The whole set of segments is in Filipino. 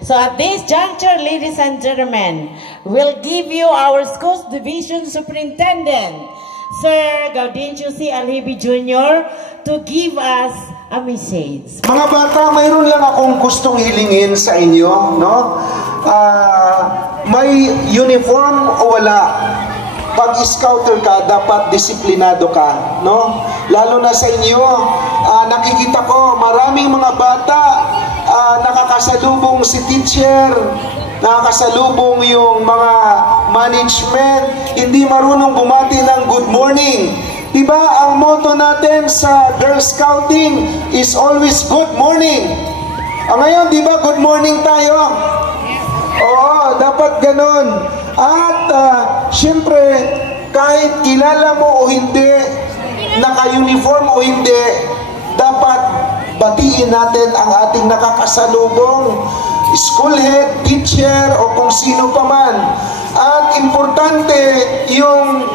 So at this juncture, ladies and gentlemen, we'll give you our Schools Division Superintendent, Sir Gaudencio C. Alhibi Jr. to give us a message. Mga bata, mayroon lang akong gustong hilingin sa inyo, no? May uniform o wala? Pag scouter ka, dapat disiplinado ka, no? Lalo na sa inyo, nakikita ko maraming mga bata nakakasalubong si teacher, nakakasalubong yung mga management, hindi marunong bumati ng good morning. Diba, ang motto natin sa Girl Scouting is always good morning. Ngayon, diba, good morning tayo? Oo, dapat ganun. At syempre, kahit kilala mo o hindi, naka-uniform o hindi, dapat batiin natin ang ating nakakasalubong school head, teacher, o kung sino pa man. At importante yung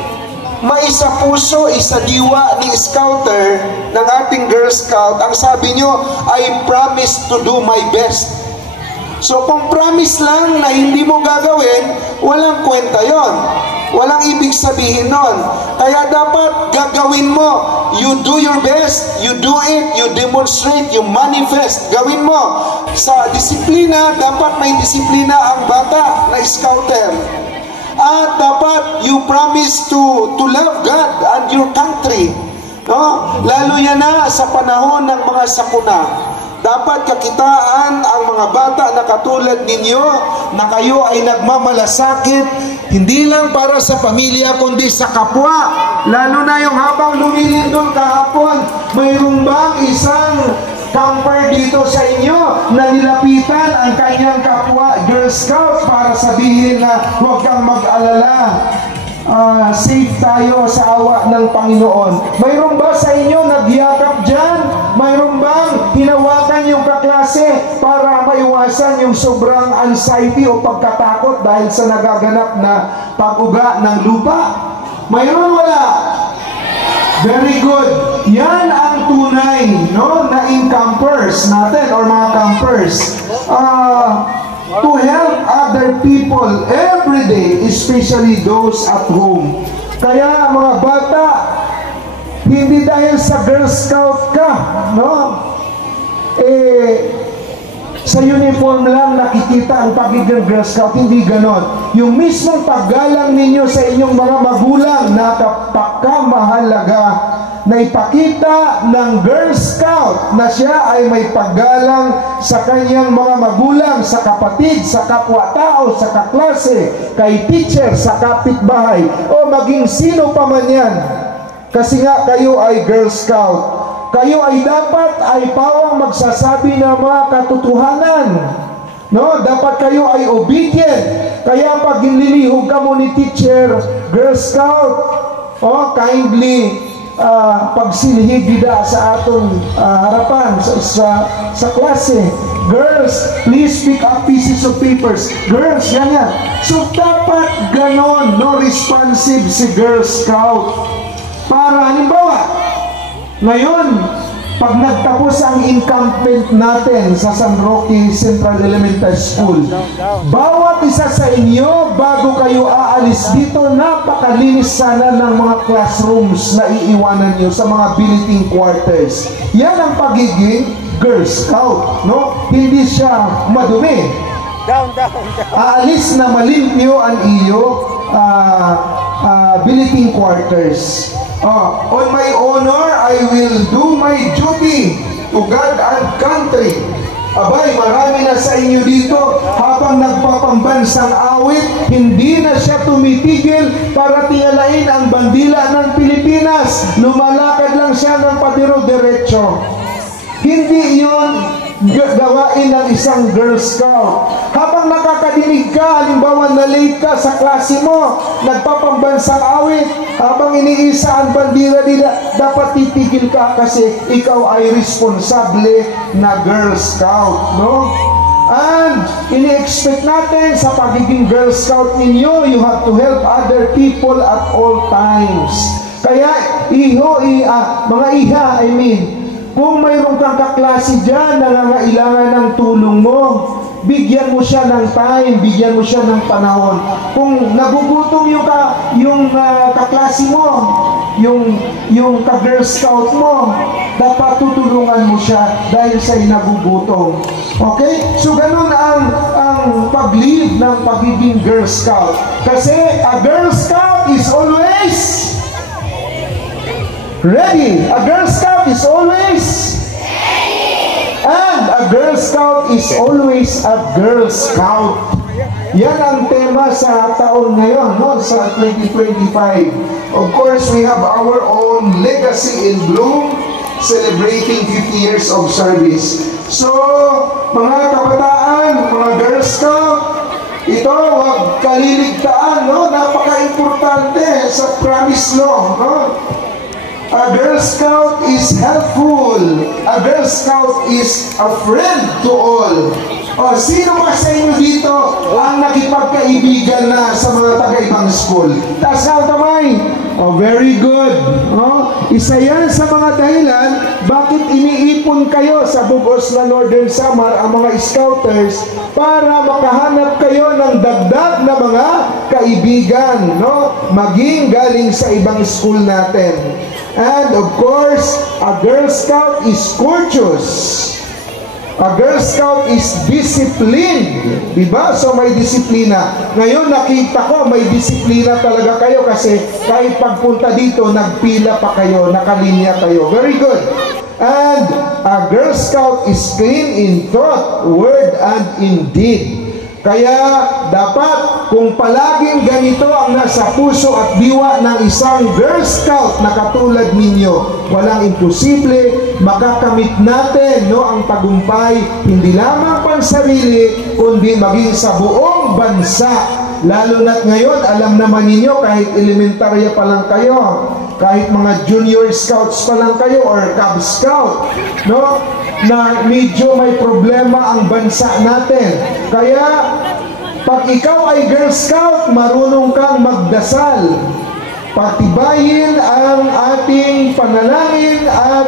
maisa puso, isa diwa ni Scouter ng ating Girl Scout. Ang sabi nyo, I promise to do my best. So kung promise lang na hindi mo gagawin, walang kwenta yon. Walang ibig sabihin nun. Kaya dapat gagawin mo. You do your best, you do it, you demonstrate, you manifest. Gawin mo. Sa disiplina, dapat may disiplina ang bata na Scouter. At dapat you promise to love God and your country. No? Lalo yan na sa panahon ng mga sakuna. Dapat kakitaan ang mga bata na katulad ninyo na kayo ay nagmamalasakit hindi lang para sa pamilya kundi sa kapwa. Lalo na yung habang lumilindol kahapon, mayroon bang isang camper dito sa inyo na nilapitan ang kanyang kapwa Girl Scout para sabihin na huwag kang mag-alala, safe tayo sa awa ng Panginoon? Mayroon ba sa inyo nagyakap dyan? Mayroon bang hinawakan yung kaklase para maiwasan yung sobrang anxiety o pagkatakot dahil sa nagaganap na pag-uga ng lupa? Mayroon wala? Very good. Yan ang tunay, no, na campers natin or mga campers. To help other people every day, especially those at home. Kaya mga bata, hindi dahil sa Girl Scout ka, no? Sa uniform lang nakikita ang pagiging Girl Scout, hindi ganon. Yung mismong paggalang ninyo sa inyong mga magulang, napakamahalaga na ipakita ng Girl Scout na siya ay may paggalang sa kanyang mga magulang, sa kapatid, sa kapwa-tao, sa kaklase, kay teacher, sa kapitbahay, o maging sino pa man yan. Kasi nga kayo ay Girl Scout. Kayo ay dapat ay pawang magsasabi ng mga katotohanan. No, dapat kayo ay obedient. Kaya pag nililihog ka mo ni teacher, Girl Scout, kindly pagsilhig dida sa atong harapan sa klase. Girls, please pick up pieces of papers. Girls, yan yan. So dapat ganon, no, responsive si Girl Scout. Para halimbawa, ngayon, pag nagtapos ang encampment natin sa San Roque Central Elementary School, bawat isa sa inyo, bago kayo aalis dito, napakalinis sana ng mga classrooms na iiwanan nyo sa mga billeting quarters. Yan ang pagiging Girl Scout, no? Hindi siya madumi. Aalis na malimpyo ang iyo billeting quarters. On my honor, I will do my duty to God and country. Abay, marami na sa inyo dito, habang nagpapambansang awit, hindi na siya tumitigil para tingalain ang bandila ng Pilipinas. Lumalakad lang siya ng padiro-diretso. Hindi yun gawain ng isang Girl Scout. Habang nakakadinig ka, halimbawa na late ka sa klase mo, nagpapambansang awit, habang iniisa ang bandila nila, dapat titigil ka kasi ikaw ay responsable na Girl Scout, no? And ini-expect natin sa pagiging Girl Scout ninyo, you have to help other people at all times. Kaya mga iha, kung mayroong kang kaklase dyan na nangailangan ng tulong mo, bigyan mo siya ng time, bigyan mo siya ng panahon. Kung nagugutom yung kaklase mo, yung ka-Girl Scout mo, dapat tutulungan mo siya dahil siya'y nagugutom. Okay? So ganun ang pag-lead ng pagiging Girl Scout. Kasi a Girl Scout is always ready. A Girl Scout is always ready. And a Girl Scout is always a Girl Scout. Yan ang tema sa taon ngayon, no? Sa 2025. Of course, we have our own Legacy in Bloom, celebrating 50 years of service. So, mga kabataan, mga Girl Scout, ito, huwag kaliligtaan, no? Napaka-importante sa promise law, no? A Girl Scout is helpful. A Girl Scout is a friend to all. O, sino ba sa inyo dito ang nakipagkaibigan na sa mga taga-ibang school? Taas na ang kamay. Oh, very good. Oh, isa yan sa mga dahilan bakit iniipon kayo sa Bugos na Northern Samar ang mga Scouters para makahanap kayo ng dagdag na mga kaibigan, no? Maging galing sa ibang school natin. And of course, a Girl Scout is courteous. A Girl Scout is disciplined. Diba? So may disiplina. Ngayon nakita ko may disiplina talaga kayo kasi kahit pagpunta dito, nagpila pa kayo, nakalinya kayo. Very good. And a Girl Scout is clean in thought, word, and in deed. Kaya dapat kung palaging ganito ang nasa puso at diwa ng isang Girl Scout na katulad ninyo, walang imposible, makakamit natin, no, ang tagumpay hindi lamang pang sarili kundi maging sa buong bansa. Lalo na't ngayon, alam naman ninyo kahit elementarya pa lang kayo, kahit mga junior scouts pa lang kayo or Cub Scout, no, na medyo may problema ang bansa natin. Kaya pag ikaw ay Girl Scout, marunong kang magdasal. Patibayin ang ating panalangin at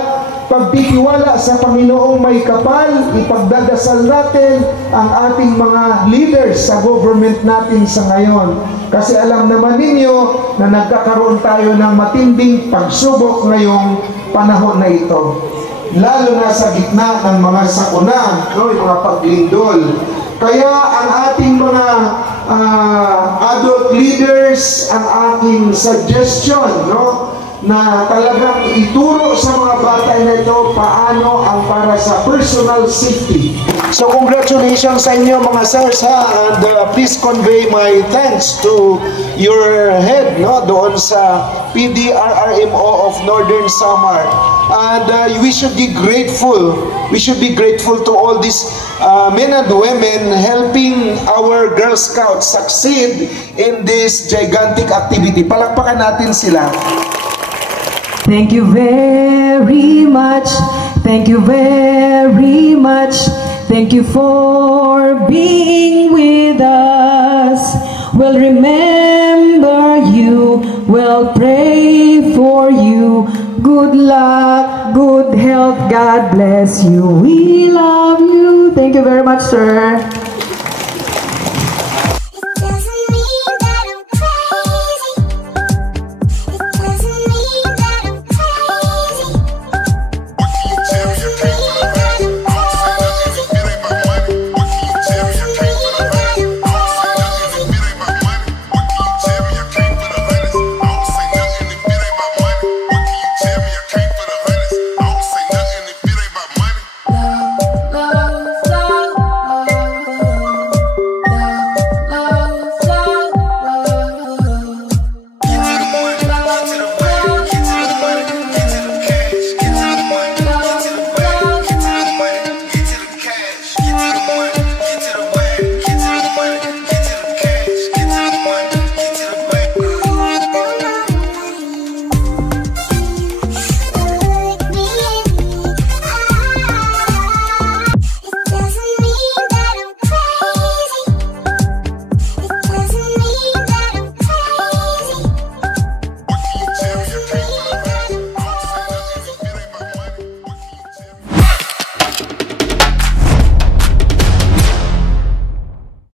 pagtitiwala sa Panginoong may kapal. Ipagdadasal natin ang ating mga leaders sa government natin sa ngayon. Kasi alam naman ninyo na nagkakaroon tayo ng matinding pagsubok ngayong panahon na ito. Lalo na sa gitna ng mga sakuna, no, yung mga paglindol. Kaya ang ating mga adult leaders, ang aking suggestion, no, na talagang ituro sa mga bata na ito paano ang para sa personal safety. So congratulations sa inyo mga sirs, ha, and please convey my thanks to your head, no, doon sa PDRRMO of Northern Samar. And we should be grateful. We should be grateful to all these men and women helping our Girl Scouts succeed in this gigantic activity. Palakpakan natin sila. Thank you very much. Thank you very much. Thank you for being with us. We'll remember you. We'll pray for you. Good luck, good health. God bless you. We love you. Thank you very much, sir.